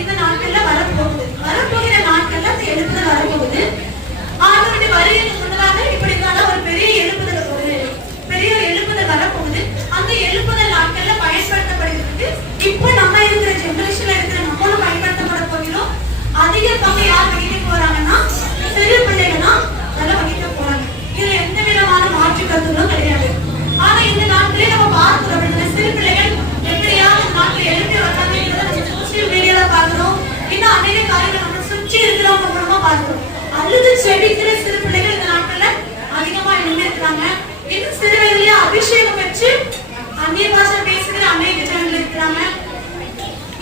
இந்த நாட்கள்ல வரப்போகிற நாட்கள்ல அந்த எழுப்புதல் வரப்போகுது. ஆண்டவருடைய வருகைக்கு முன்னதாக இப்படிக்கான ஒரு பெரிய எழுப்புதல் வரப்போகுது. அந்த எழுப்புதல் நாட்கள்ல பயன்படுத்தப்படுகிறது. இப்ப நம்ம இருக்கிற ஜெனரேஷன்ல இருக்கிற நம்மளும் பயன்படுத்தப்பட போகிறோம். அதிக பங்கு யார் வகிக்க போறாங்கன்னா சிறு பிள்ளைகள் தான் நல்லா வகிக்க போறாங்க. இதுல எந்த விதமான மாற்று கருத்துகளும் கிடையாது. ஆனா இந்த நாட்களே நம்ம பார்க்கிறோம், சிறு பிள்ளைகள் எப்படியாவது நாட்டில் எழுப்பி வராங்கிறத நம்ம சோசியல் மீடியால பாக்குறோம். இன்னும் அநேக காரியங்கள் நம்ம சுற்றி இருக்கிறவங்க மூலமா பார்க்கிறோம். அழுது செபிக்கிற சிறு பிள்ளைகள் இந்த நாட்கள்ல அதிகமா இருக்கிறாங்க. இன்னும் சிறு வயதிலேயே அபிஷேகம் வச்சு அந்நிய பாஷை பேசுகிற அநேக ஜனங்கள் இருக்கிறாங்க.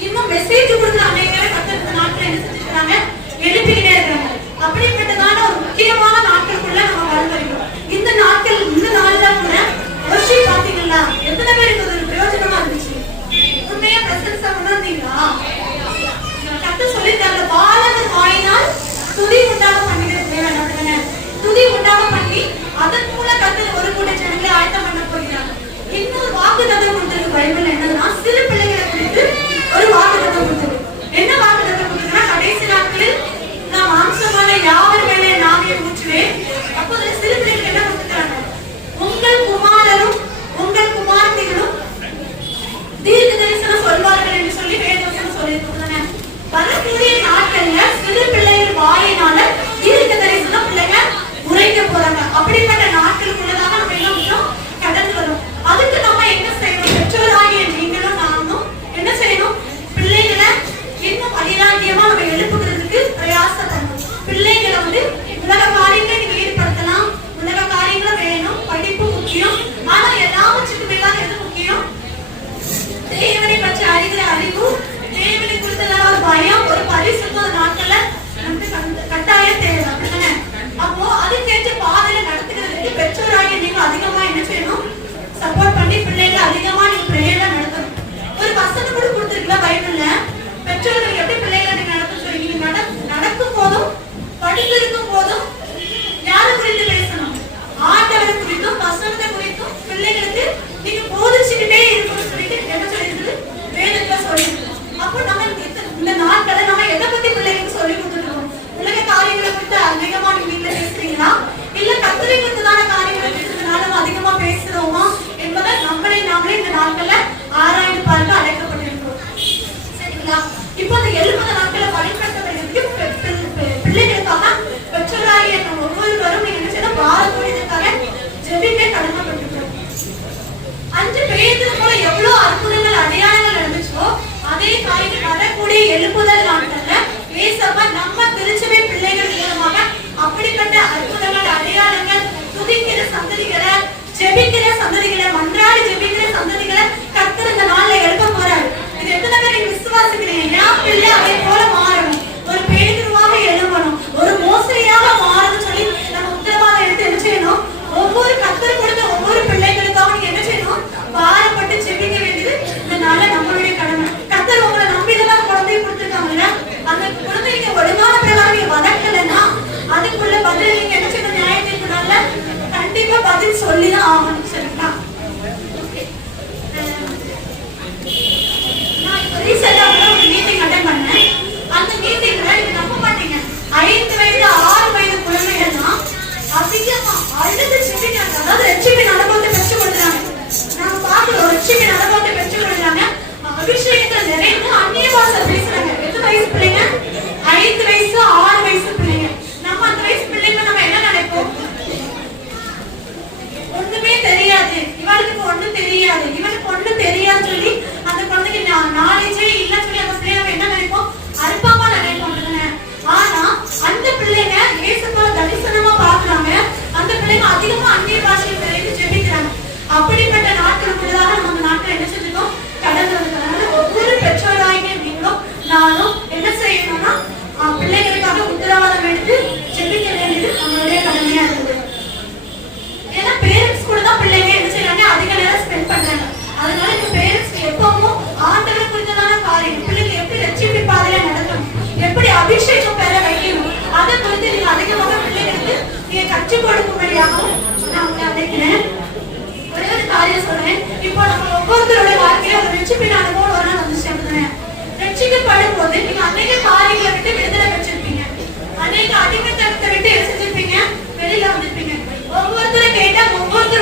இன்னும் மெசேஜ் கொடுக்குற அநேகரை கத்த நாட்கள் என்ன செஞ்சிருக்காங்க, எழுப்பிக்கிட்டே இருக்காங்க. அப்படிப்பட்டதான ஒரு முக்கியமான நாட்களுக்குள்ள நம்ம வாழ்ந்துருக்கோம். இந்த நாள்ல கூட யோசி பாத்தீங்களா, எத்தனை பேருக்கு ஒரு பிரயோஜனமா இருந்துச்சு? உண்மையா பிரசன்ஸா உணர்ந்தீங்களா? கத்த சொல்லிட்டாங்க, பாலகன் வாயினால் துதி உண்டாக பண்ணிக்கிறது தேவன் அப்படிங்க. துதி உண்டாக பண்ணி அதன் மூலம் கத்த ஒரு கூட்ட ஜனங்களை ஆயத்தம் பண்ண போகிறாங்க. இன்னொரு வாக்குத்தத்தம் கொடுத்திருக்கு பைபிள். என்னன்னா சிறு பிள்ளைகளை குறித்து ஒரு வாக்குத்தத்தம் கொடுத்திருக்கு. என்ன வாக்குத்தத்தம் கொடுத்திருக்குன்னா, கடைசி நாட்களில் நான் மாம்சமான யாவர் மேலே நாவியை ஊற்றுவேன். அப்போது சிறு பிள்ளைகளுக்கு என்ன கொடுத்துக்கிறாங்க, உங்கள் குமாரரும் உங்கள் குமாரத்திகளும் தீர்க்க தரிசனம் சொல்வார்கள் என்று சொல்லி வேதவசனம் சொல்லியிருக்காங்க. வரக்கூடிய நாட்கள்ல சிறு பிள்ளைகள் வாயினால தீர்க்க தரிசனம் பிள்ளைங்க உரைக்க போறாங்க. அப்படிப்பட்ட நாட்களுக்குள்ளதாக நம்ம என்ன கடந்து வரும். அதுக்கு நம்ம என்ன செய்யணும்? பெற்றோராகிய நீங்களும் நானும் என்ன செய்யணும்? பிள்ளைகளை இன்னும் வைராக்கியமா நம்ம எழுப்புகிறதுக்கு பிரயாசப்படணும். பிள்ளைகளை உலக காரியங்களை நீங்க ஈடுபடுத்தலாம். உலக காரியங்களும் வேணும், படிப்பு முக்கியம். ஆனா எல்லாவற்றுக்கும் மேலாக எது முக்கியம்? தேவனை பற்றி அறிகிற அறிவு, தேவனை குறித்ததான ஒரு பயம், ஒரு பரிசுத்த நாட்கள்ல நமக்கு கட்டாய தேவை. அப்படித்தானே? அப்போ அதுக்கேற்ற பாதையில நடத்துகிறதுக்கு பெற்றோராகிய நீங்க அதிகமா என்ன செய்யணும்? சப்போர்ட் பண்ணி பிள்ளைகளை அதிகமா நீங்க பிரேயர்ல நடத்தணும். ஒரு வசனம் கூட கொடுத்திருக்கல பைபிள்ல, பெற்றோர்கள் எப்படி பிள்ளைகளை நீங்க நடத்த சொல்லி. நீங்க நடக்கும் போதும் படித்திருக்கும் போதும் யாரை குறித்து பேசணும்? ஆண்டவரை குறித்தும் வசனத்தை குறித்தும் பிள்ளைகளுக்கு நீங்க போதிச்சுக்கிட்டே இருக்கணும்னு சொல்லிட்டு என்ன சொல்லியிருக்குது? வேதத்துல சொல்லியிருக்கு. அப்போ நம்ம இந்த நாட்களை நம்ம எதை பத்தி பிள்ளைகளுக்கு சொல்லி கொடுத்துருக்கோம்? உலக காரியங்களை குறித்து அதிகமா நீங்க வீட்டுல பேசுறீங்களா, இல்ல கத்தரை குறித்ததான காரியங்களை பேசுறதுனால நம்ம அதிகமா பேசுறோமா என்பதை நம்மளே நாமளே இந்த நாட்கள்ல ஆராய்ந்து பார்க்க அழைக்கப்பட்டிருக்கிறோம். சரிங்களா? இப்போ அந்த 70 நாட்களை பயன்படுத்தப்படுறதுக்கு பிள்ளைகளுக்காக பெற்றோராகிய ஒவ்வொருவரும் நீங்க என்ன செய்யணும்? பாரம்பரியத்துக்காக ஜெபிக்க கடமைப்பட்டிருக்கிறோம். 5 பேருக்கு போல எவ்வளவு அற்புதங்கள் அடையாளங்கள் நடந்துச்சோ அதே காரியங்கள் வரக்கூடிய எழுப்புதல் நாட்கள்ல ஏசப்பா நம்ம திருச்சபை பிள்ளைகள் மூலமாக அப்படிப்பட்ட அற்புதங்கள் அடையாளங்கள், துதிக்கிற சந்ததிகளை, ஜெபிக்கிற சந்ததிகளை, மன்றாடி ஜெபிக்கிற சந்ததிகளை கர்த்தர் இந்த நாள்ல எழுப்ப போறாரு. இது எத்தனை பேர் நீங்க விசுவாசிக்கிறீங்க? என் பிள்ளை அதே போல மாறணும், ஒரு பேதுருவாக எழும்பணும், ஒரு மோசையாக மாறணும்னு சொல்லி நம்ம உத்தரவாதம் எடுத்து என்ன செய்யணும்? ஒவ்வொரு கர்த்தர் கொடுத்த ஒவ்வொரு பிள்ளைகளுக்காக நீங்க என்ன செய்யணும்? பாரப்பட்டு ஜெபிக்க வேண்டியது இந்த நாள்ல நம்மளுடைய கடமை. கர்த்தர் உங்களை நம்பிதான் குழந்தையை கொடுத்துருக்காங்கல்ல, அந்த குழந்தைக்கு ஒழுங்கான பிரகாரம் நீங்க வளர்க்கலன்னா அதுக்குள்ள பதில் நீங்க என்ன செய்யணும்? நியாயத்திற்கு நாள்ல கண்டிப்பா பதில் சொல்லிதான் ஆகணும். சரிங்களா? நான் இப்ப ரீசெண்டா ஒரு மீட்டிங் அட்டெண்ட் பண்ணேன். அந்த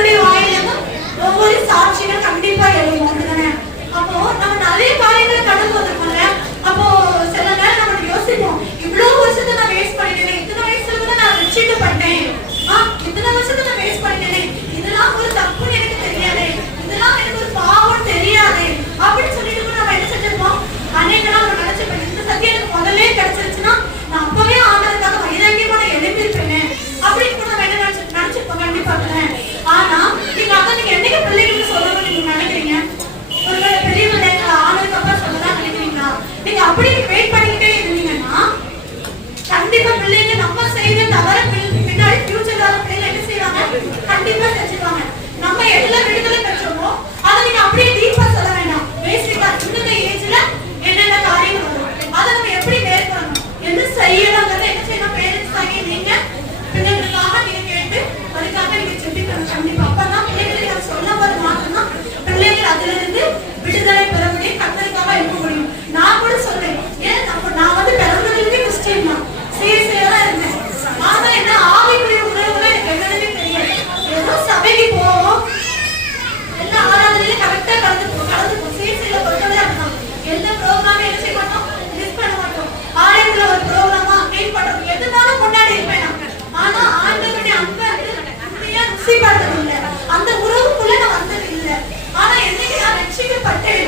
ஒவ்வொருத்தருடைய வாயிலும் ஒவ்வொரு சாட்சிகள் கண்டிப்பா எழுதும் அப்படிதானே. அப்போ நம்ம நிறைய காரியங்களை கடந்து வந்திருக்கோம்ல. அப்போ சில நேரம் நம்ம யோசிப்போம், இவ்வளவு வருஷத்தை நான் வேஸ்ட் பண்ணிட்டேனே, இத்தனை வயசுல கூட நான் ரட்சிக்கப்பட்டேன், இத்தனை வருஷத்தை நான் வேஸ்ட் பண்ணிட்டேனே, இதெல்லாம் ஒரு தப்புன்னு எனக்கு தெரியாது, இதெல்லாம் எனக்கு ஒரு பாவம் தெரியாது அப்படின்னு சொல்லிட்டு கூட நம்ம என்ன செஞ்சிருப்போம். அன்னைக்கு நம்ம நினைச்சிருப்போம், இந்த சத்தியம் எனக்கு முதல்ல கிடைச்சிருச்சுன்னா நான் அப்பவே ஆண்டதுக்காக வைராக்கியமான எழுப்பியிருப்பேனே அப்படின்னு கூட நம்ம என்ன நினைச்சிருப்போம் கண்டிப்பா. ஆனா நீங்க அதான் நீங்க என்னைக்கு பிள்ளைகளுக்கு சொல்லணும்னு நீங்க நினைக்கிறீங்க? ஒருவேளை பெரிய பிள்ளைங்களை ஆனதுக்கு அப்புறம் சொல்லலாம் நினைக்கிறீங்களா? நீங்க அப்படி வெயிட் பண்ணிக்கிட்டே இருந்தீங்கன்னா கண்டிப்பா பிள்ளைங்க நம்ம செய்த தவற பின்னாடி ஃபியூச்சர்ல பிள்ளைங்க என்ன செய்வாங்க, கண்டிப்பா செஞ்சுருவாங்க. நம்ம எல்லாம் விடுதலை பெற்றோமோ அதை நீங்க அப்படியே டீப்பா சொல்ல வேண்டாம். பேசிக்கா இந்த ஏஜ்ல என்னென்ன காரியங்கள் வரும் அதை நம்ம எப்படி மேற்கொள்ளணும், என்ன செய்யலாங்கிறத என்ன செய்யணும், பேரண்ட்ஸ் ஆகி நீங்க பிள்ளைங்களுக்காக நீங்க கேட்டு அதுக்காக நீங்க செஞ்சுக்கணும். கண்டிப்பா அப்பதான் பிள்ளைங்களுக்கு அதை சொல்ல போது மாற்றம்தான் பிள்ளைகள் அதுல இருந்து விடுதலை பெற முடியும், கத்தலுக்காக இருக்க முடியும். நான் கூட சொல்றேன், ஏன் நான் வந்து பிறந்ததுலேயே கிறிஸ்டியன் தான், சிஎஸ்ஐயா தான் இருந்தேன். ஆனா என்ன ஆவிக்குரிய உணர்வுல எனக்கு என்னன்னு தெரியாது. ஏதோ சபைக்கு போவோம், எல்லா ஆராதனையிலும் கரெக்டா கலந்துப்போம். சிஎஸ்ஐல பொறுத்தவரை அப்படிதான், எந்த ப்ரோக்ராமும் என்ன செய்ய மாட்டோம், மிஸ் பண்ண மாட்டோம். ஆலயத்துல ஒரு ப்ரோக்ராமா மீட் பண்றோம், எதுனாலும் கொண்டாடி இருப்பேன் நான். ஆனா ஆண்டவருடைய அன்பை ருசி பார்த்தது இல்லை, அந்த உறவுக்குள்ள நான் வந்தது இல்லை. ஆனா என்னைக்கு நான் ரட்சிக்கப்பட்டேன்